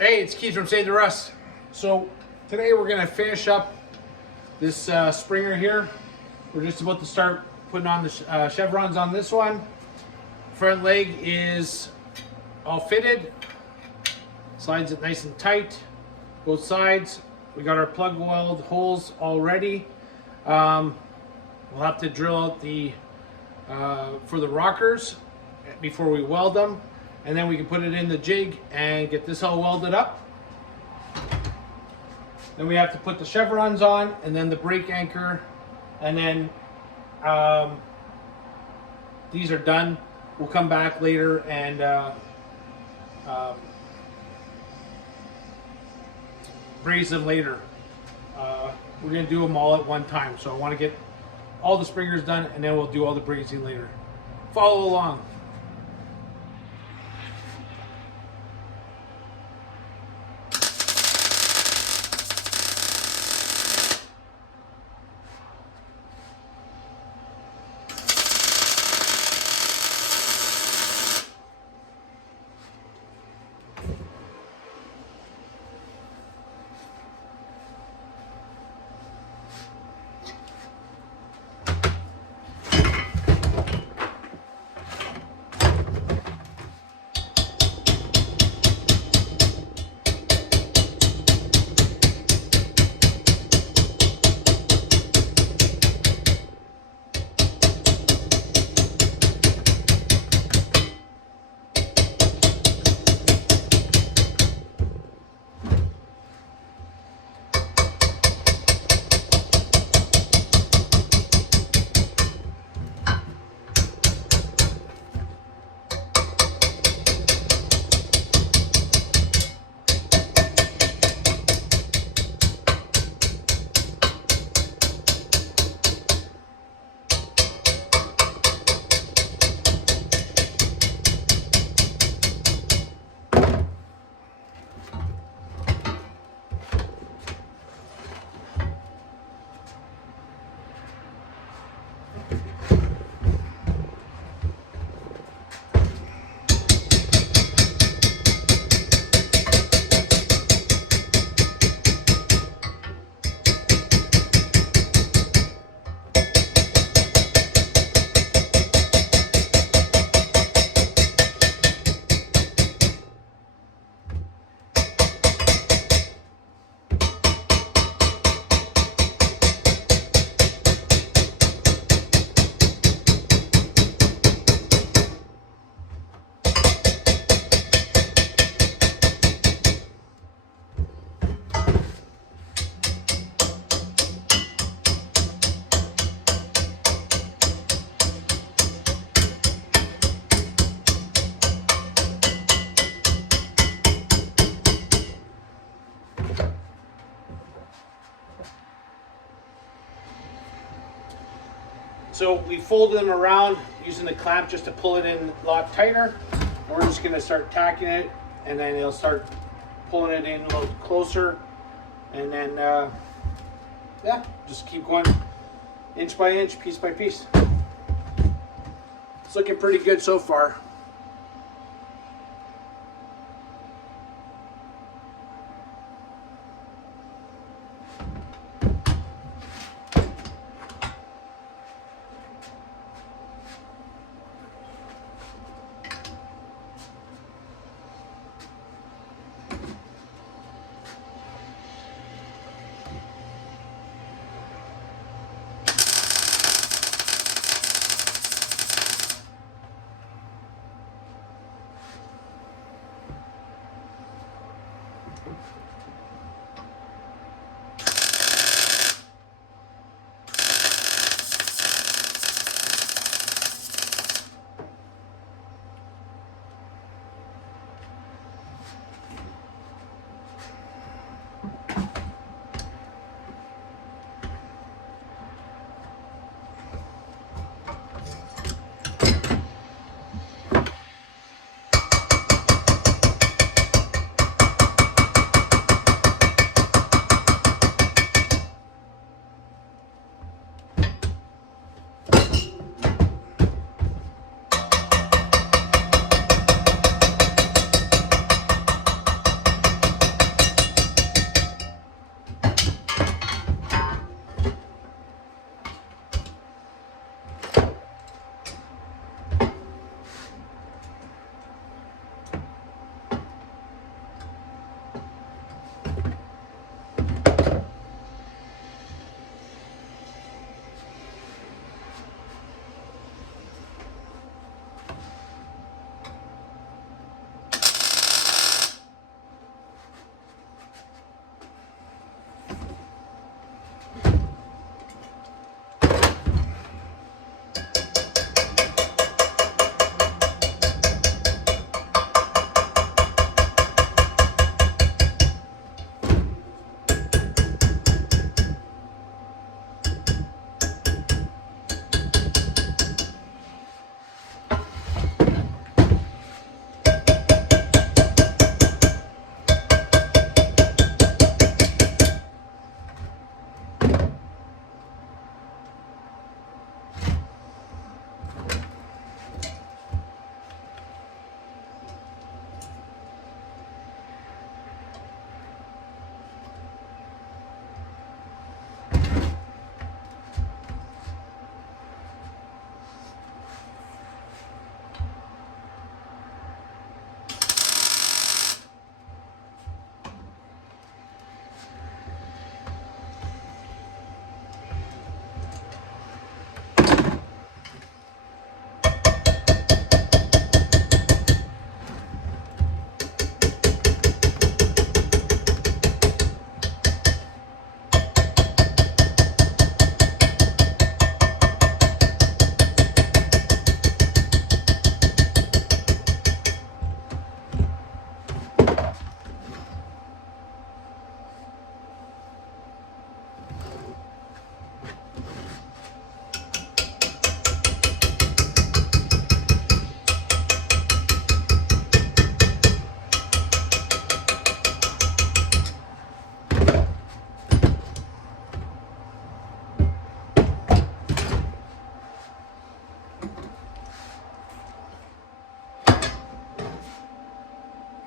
Hey, it's Keith from Save the Rust. So today we're going to finish up this Springer here. We're just about to start putting on the chevrons on this one. Front leg is all fitted. Slides it nice and tight. Both sides. We got our plug weld holes all ready. We'll have to drill out the for the rockers before we weld them. And then we can put it in the jig and get this all welded up. Then we have to put the chevrons on and then the brake anchor. And then these are done. We'll come back later and braze them later. We're going to do them all at one time. So I want to get all the springers done and then we'll do all the brazing later. Follow along. So we folded them around using the clamp just to pull it in a lot tighter. And we're just going to start tacking it, and then it'll start pulling it in a little closer. And then, yeah, just keep going inch by inch, piece by piece. It's looking pretty good so far.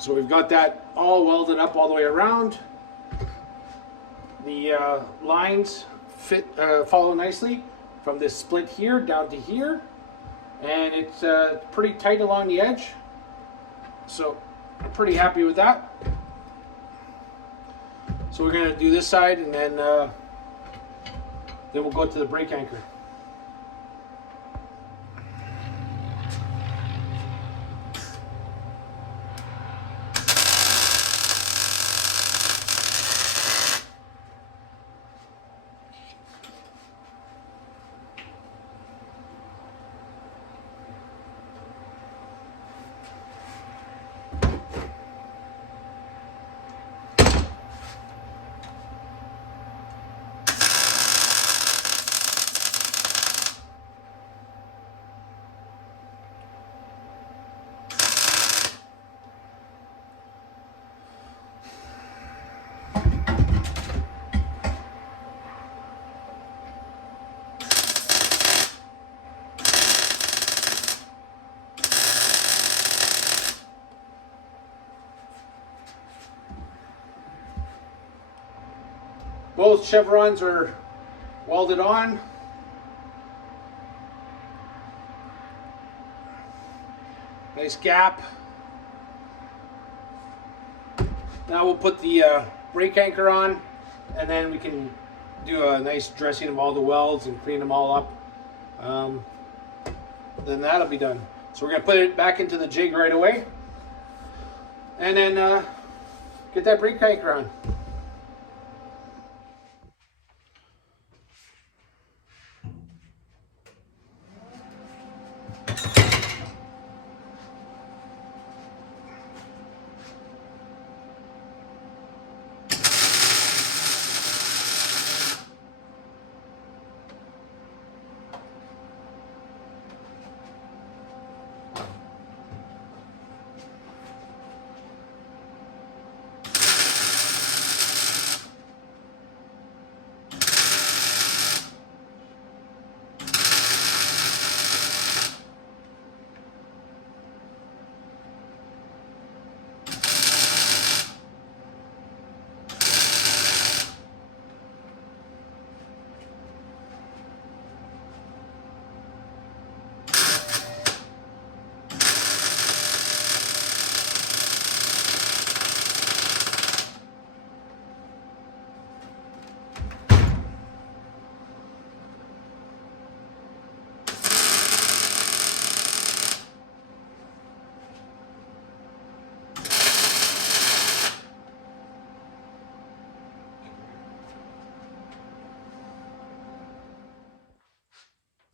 So we've got that all welded up all the way around. The lines fit, follow nicely from this split here down to here, and it's pretty tight along the edge. So I'm pretty happy with that. So we're going to do this side, and then we'll go to the brake anchor. Both chevrons are welded on. Nice gap. Now we'll put the brake anchor on, and then we can do a nice dressing of all the welds and clean them all up. Then that'll be done. So we're going to put it back into the jig right away, and then get that brake anchor on.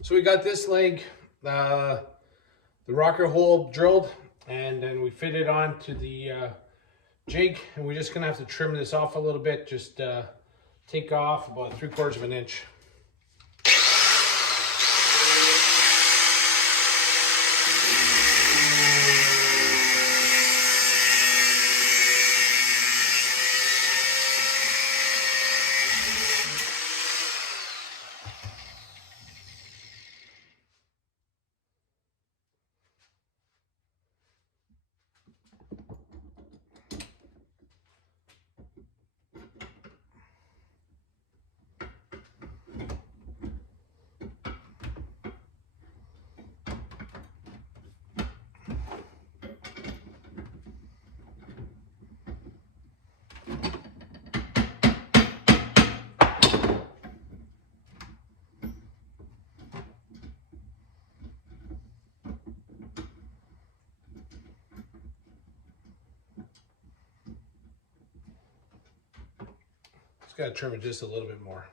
So we got this leg, the rocker hole drilled, and then we fit it onto the jig, and we're just gonna have to trim this off a little bit, just take off about 3/4 of an inch. Just gotta trim it just a little bit more.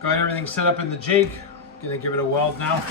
Got everything set up in the jig. Gonna give it a weld now.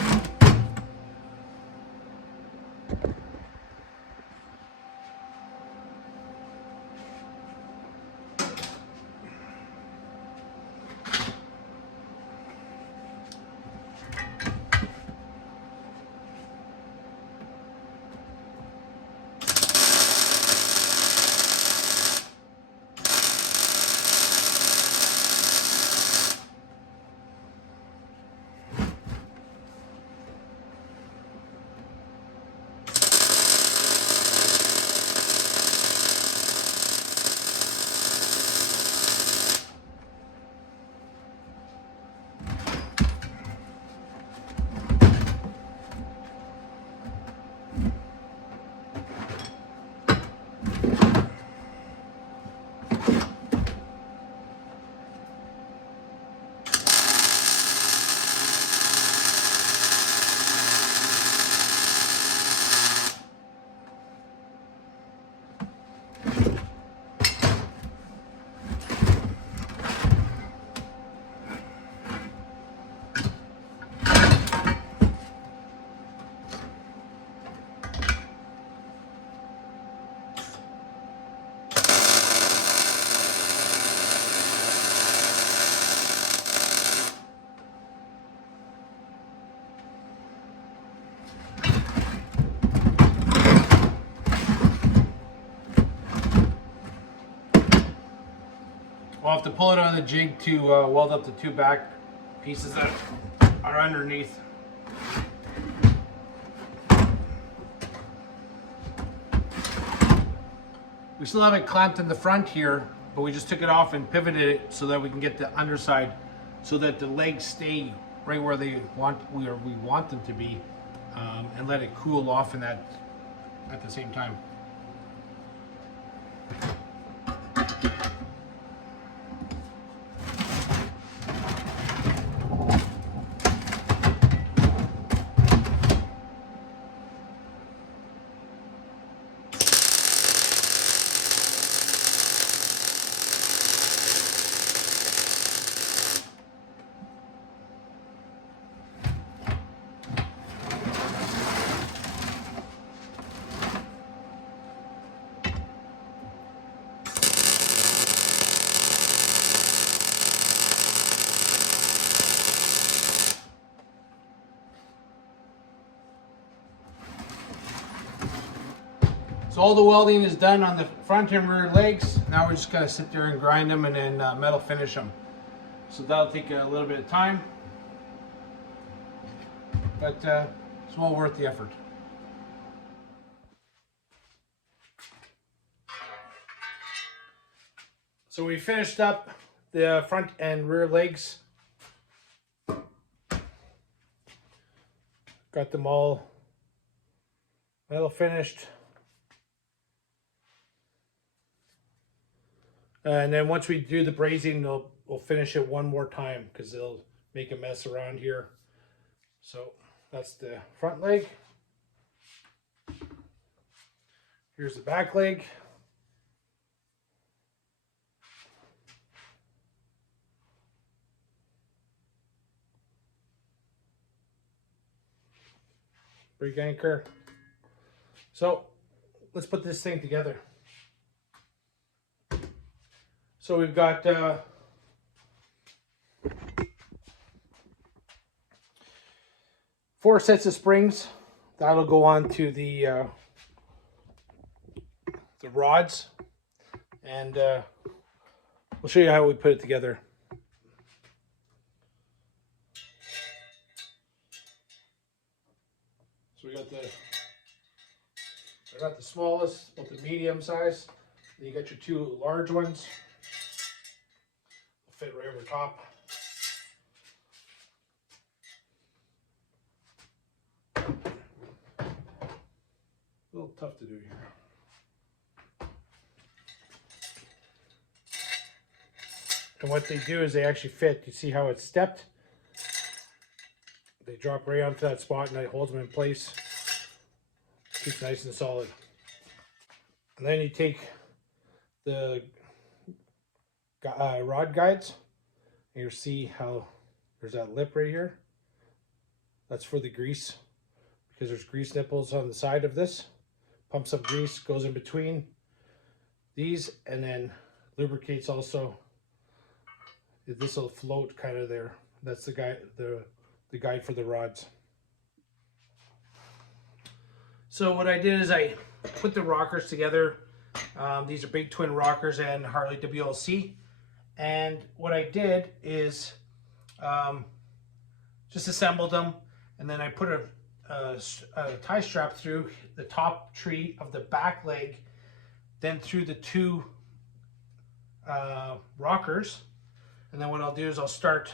I'll have to pull it on the jig to weld up the two back pieces that are underneath. We still have it clamped in the front here, but we just took it off and pivoted it so that we can get the underside, so that the legs stay right where we want them to be, and let it cool off in that at the same time. So all the welding is done on the front and rear legs. Now we're just gonna sit there and grind them and then metal finish them. So that'll take a little bit of time, but it's well worth the effort. So we finished up the front and rear legs. Got them all metal finished. And then once we do the brazing, we'll finish it one more time because they'll make a mess around here. So that's the front leg. Here's the back leg. Brake anchor. So let's put this thing together. So we've got 4 sets of springs. That'll go on to the rods, and we'll show you how we put it together. So we got the smallest, with the medium size. Then you got your 2 large ones. Fit right over top. A little tough to do here. And what they do is they actually fit. You see how it's stepped? They drop right onto that spot and that holds them in place. Keeps nice and solid. And then you take the rod guides, and you'll see how there's that lip right here. That's for the grease, because there's grease nipples on the side of this. Pumps up grease, goes in between these, and then lubricates also. This will float kind of there. That's the guide for the rods. So what I did is I put the rockers together. These are big twin rockers and Harley WL. And what I did is just assembled them, and then I put a tie strap through the top tree of the back leg, then through the 2 rockers. And then what I'll do is I'll start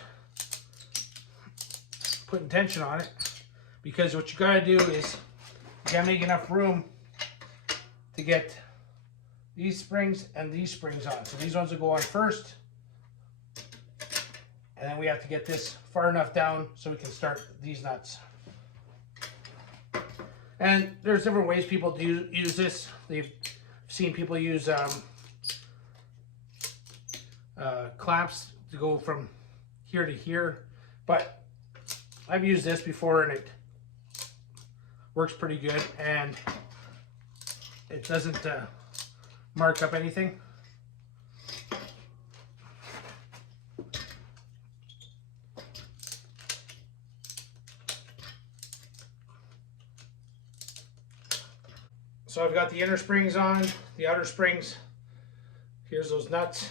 putting tension on it, because what you gotta do is you gotta make enough room to get these springs and these springs on. So these ones will go on first, and then we have to get this far enough down so we can start these nuts. And there's different ways people do use this. They've seen people use clamps to go from here to here, but I've used this before and it works pretty good, and it doesn't mark up anything. So I've got the inner springs on, the outer springs. Here's those nuts.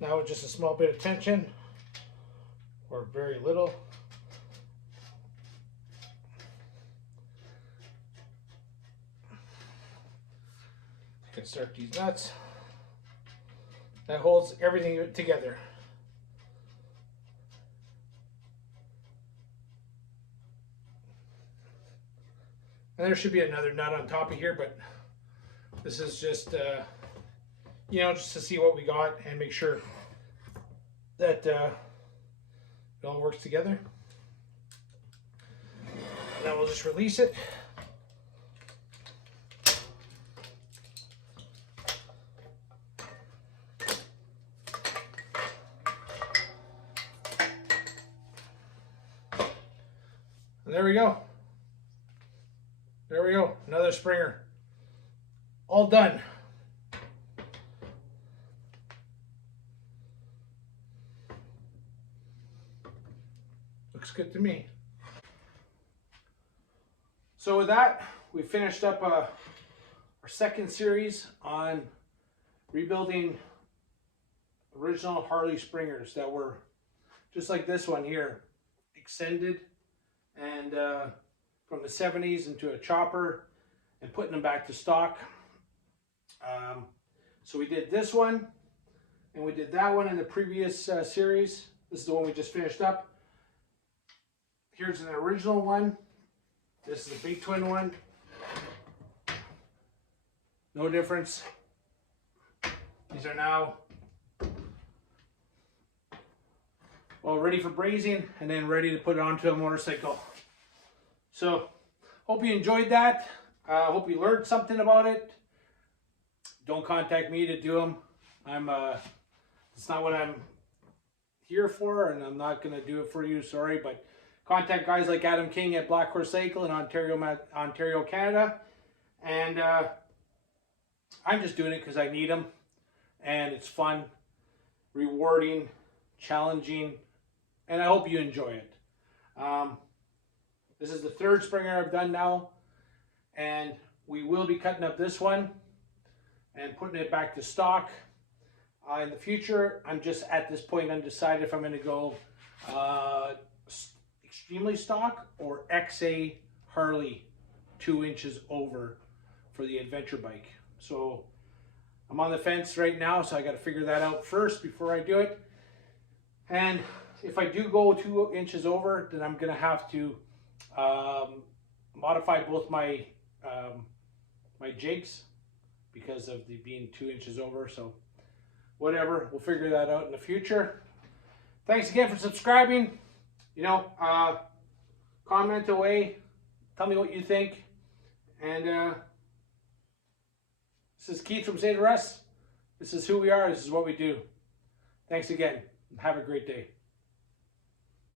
Now with just a small bit of tension, or very little, you can start these nuts. That holds everything together. And there should be another nut on top of here, but this is just, you know, just to see what we got and make sure that it all works together. Now we'll just release it. And there we go. There we go, another Springer. All done. Looks good to me. So with that, we finished up our second series on rebuilding original Harley Springers that were just like this one here, extended and from the 70s into a chopper and putting them back to stock. So we did this one and we did that one in the previous series. This is the one we just finished up. Here's an original one. This is the big twin one. No difference. These are now well ready for brazing and then ready to put it onto a motorcycle. So, hope you enjoyed that. Hope you learned something about it. Don't contact me to do them. It's not what I'm here for, and I'm not going to do it for you. Sorry, but contact guys like Adam King at Black Horse Cycle in Ontario, Canada. And I'm just doing it because I need them, and it's fun, rewarding, challenging, and I hope you enjoy it. This is the third Springer I've done now, and we will be cutting up this one and putting it back to stock. In the future, I'm just at this point undecided if I'm going to go extremely stock or XA Harley 2 inches over for the adventure bike. So I'm on the fence right now, so I got to figure that out first before I do it. And if I do go 2 inches over, then I'm going to have to modify both my my jigs because of the being 2 inches over. So whatever, we'll figure that out in the future. Thanks again for subscribing. You know, comment away, tell me what you think. And this is Keith from Say to Russ. This is who we are. This is what we do. Thanks again. Have a great day.